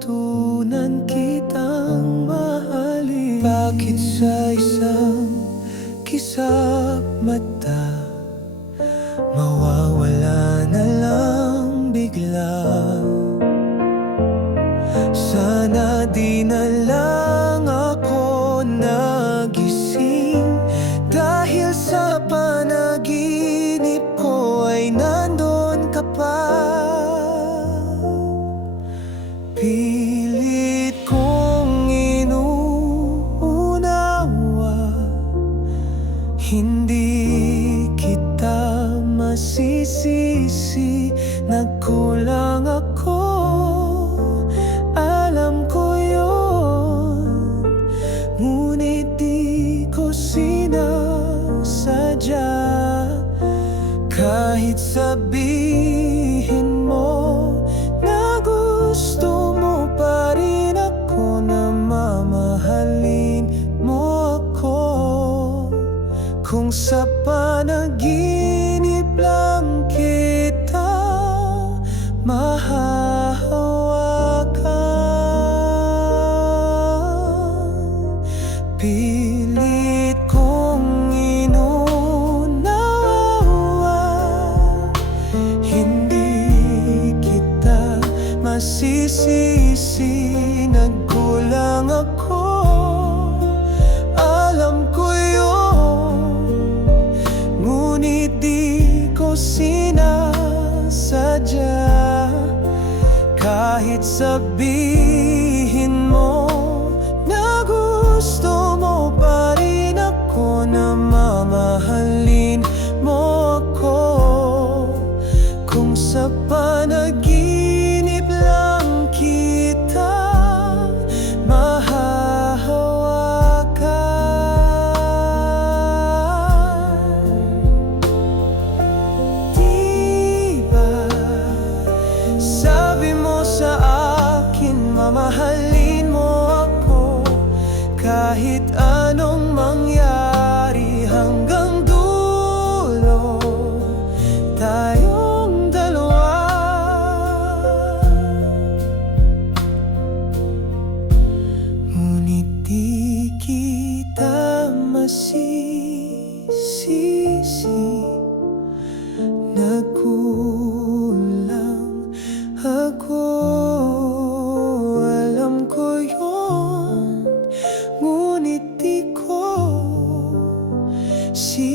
natutunan kitang mahalin. Bakit sa isang kisap mata Mawawala na lang bigla? Sana di na lang Hindi kita masisisi. Nagkulang ako. Alam ko yon Ngunit di ko sinasadya. Kahit sabihin mo masisisi Nagkulang ako. Alam ko yun Ngunit di ko sinasadya. Kahit sabihin mo Na gusto mo pa rin ako Na mamahalin mo ako. Kung sa panaginip Kahit anong 心